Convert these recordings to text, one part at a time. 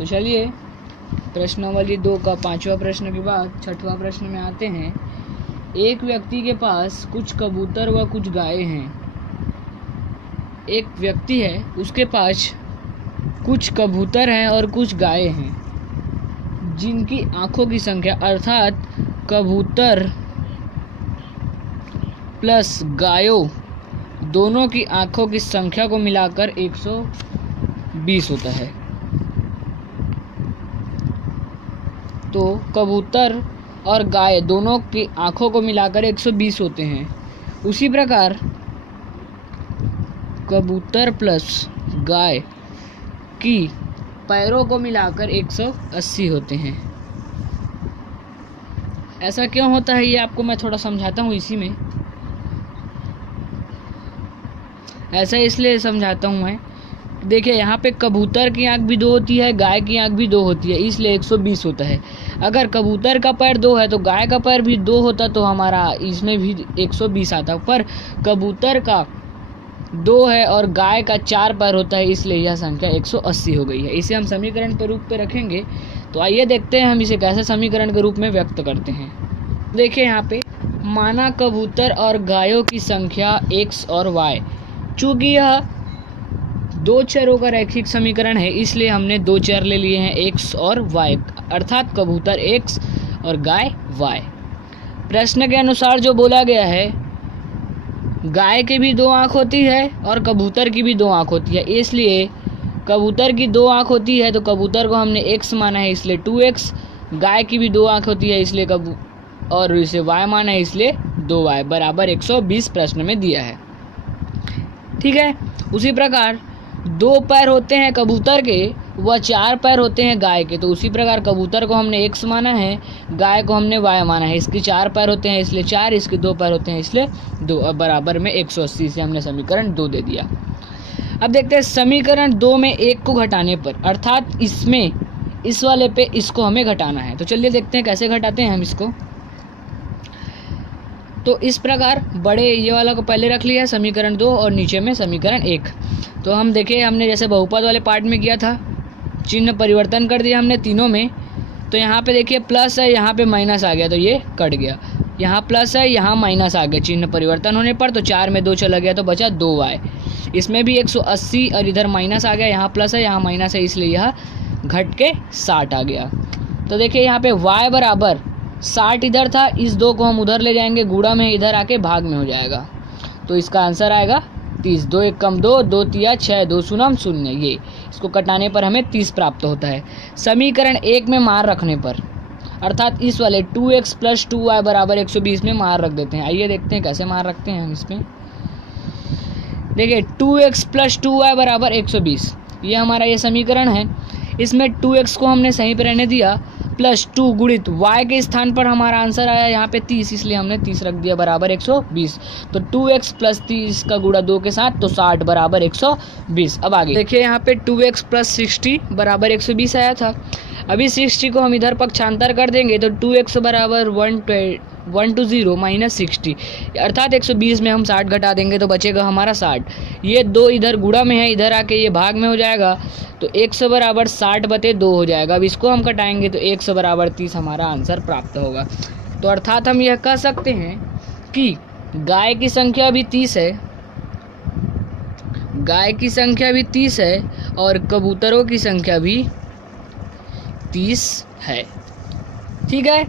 तो चलिए प्रश्नावली 2 का 5वां प्रश्न के बाद 6वां प्रश्न में आते हैं। एक व्यक्ति के पास कुछ कबूतर व कुछ गायें हैं। एक व्यक्ति है, उसके पास कुछ कबूतर हैं और कुछ गायें हैं, जिनकी आंखों की संख्या अर्थात कबूतर प्लस गायों दोनों की आंखों की संख्या को मिलाकर 120 होता है। तो कबूतर और गाय दोनों की आंखों को मिलाकर 120 होते हैं। उसी प्रकार कबूतर प्लस गाय की पैरों को मिलाकर 180 होते हैं। ऐसा क्यों होता है ये आपको मैं थोड़ा समझाता हूँ। इसी में ऐसा इसलिए समझाता हूँ मैं, देखिए यहाँ पे कबूतर की आँख भी 2 होती है, गाय की आँख भी 2 होती है, इसलिए 120 होता है। अगर कबूतर का पैर 2 है तो गाय का पैर भी 2 होता तो हमारा इसमें भी 120 आता, पर कबूतर का 2 है और गाय का 4 पैर होता है, इसलिए यह संख्या 180 हो गई है। इसे हम समीकरण के रूप में रखेंगे। तो आइए देखते हैं हम इसे कैसे समीकरण के रूप में व्यक्त करते हैं। देखिए यहाँ पे माना कबूतर और गायों की संख्या x और y। चूँकि यह 2 चरों का रैखिक समीकरण है, इसलिए हमने 2 चर ले लिए हैं x और y, अर्थात कबूतर x और गाय y। प्रश्न के अनुसार जो बोला गया है, गाय की भी 2 आँख होती है और कबूतर की भी 2 आँख होती है, इसलिए कबूतर की 2 आँख होती है तो कबूतर को हमने x माना है, इसलिए 2x। गाय की भी 2 आँख होती है, इसलिए और इसे y माना है, इसलिए 2y बराबर 120 प्रश्न में दिया है। ठीक है। उसी प्रकार 2 पैर होते हैं कबूतर के व 4 पैर होते हैं गाय के, तो उसी प्रकार कबूतर को हमने x माना है, गाय को हमने y माना है। इसके 4 पैर होते हैं इसलिए 4, इसके 2 पैर होते हैं इसलिए 2, और बराबर में 180 से हमने समीकरण 2 दे दिया। अब देखते हैं समीकरण 2 में 1 को घटाने पर, अर्थात इसमें इस वाले पे इसको हमें घटाना है। तो चलिए देखते हैं कैसे घटाते हैं हम इसको। तो इस प्रकार बड़े ये वाला को पहले रख लिया समीकरण 2 और नीचे में समीकरण 1। तो हम देखें हमने जैसे बहुपद वाले पार्ट में किया था, चिन्ह परिवर्तन कर दिया हमने तीनों में। तो यहाँ पे देखिए प्लस है, यहाँ पे माइनस आ गया तो ये कट गया, यहाँ प्लस है, यहाँ माइनस आ गया चिन्ह परिवर्तन होने पर, तो 4 में 2 चला गया तो बचा 2y। इसमें भी 180 और इधर माइनस आ गया, यहाँ प्लस है यहाँ माइनस है, इसलिए यह घट के 60 आ गया। तो देखिए यहाँ पे y बराबर 60 इधर था, इस 2 को हम उधर ले जाएंगे, गुणा में इधर आके भाग में हो जाएगा, तो इसका आंसर आएगा 30। 2 1 कम 2, 2 3 6, 2 शून्य 0, ये इसको कटाने पर हमें 30 प्राप्त होता है। समीकरण 1 में मार रखने पर, अर्थात इस वाले 2x प्लस 2y बराबर 120 में मार रख देते हैं। आइए देखते हैं कैसे मार रखते हैं हम इसमें। देखिए 2x प्लस 2y बराबर 120, ये हमारा ये समीकरण है। इसमें 2x को हमने सही पर रहने दिया, प्लस 2 गुणित y के स्थान पर हमारा आंसर आया यहाँ पे 30, इसलिए हमने 30 रख दिया बराबर 120। तो 2x प्लस 30 का गुणा 2 के साथ, तो 60 बराबर 120। अब आगे देखिए यहाँ पे 2x प्लस 60 बराबर 120 आया था। अभी 60 को हम इधर पक्षांतर कर देंगे तो 2x बराबर 120 माइनस 60, अर्थात 120 में हम 60 घटा देंगे तो बचेगा हमारा 60। ये 2 इधर गुणा में है, इधर आके ये भाग में हो जाएगा, तो 100 बराबर 60/2 हो जाएगा। अब इसको हम कटाएंगे तो 100 बराबर 30 हमारा आंसर प्राप्त होगा। तो अर्थात हम यह कह सकते हैं कि गाय की संख्या भी 30 है, गाय की संख्या भी 30 है और कबूतरों की संख्या भी 30 है। ठीक है।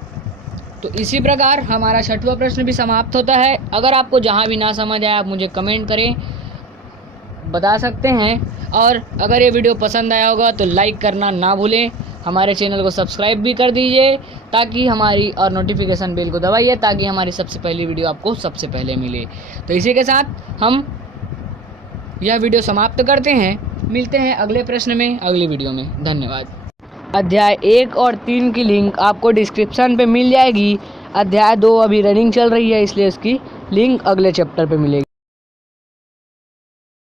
तो इसी प्रकार हमारा 6वां प्रश्न भी समाप्त होता है। अगर आपको जहाँ भी ना समझ आए आप मुझे कमेंट करें, बता सकते हैं। और अगर ये वीडियो पसंद आया होगा तो लाइक करना ना भूलें, हमारे चैनल को सब्सक्राइब भी कर दीजिए ताकि हमारी, और नोटिफिकेशन बेल को दबाइए ताकि हमारी सबसे पहली वीडियो आपको सबसे पहले मिले। तो इसी के साथ हम यह वीडियो समाप्त करते हैं। मिलते हैं अगले प्रश्न में अगली वीडियो में। धन्यवाद। अध्याय 1 और 3 की लिंक आपको डिस्क्रिप्शन पे मिल जाएगी। अध्याय 2 अभी रनिंग चल रही है, इसलिए इसकी लिंक अगले चैप्टर पे मिलेगी।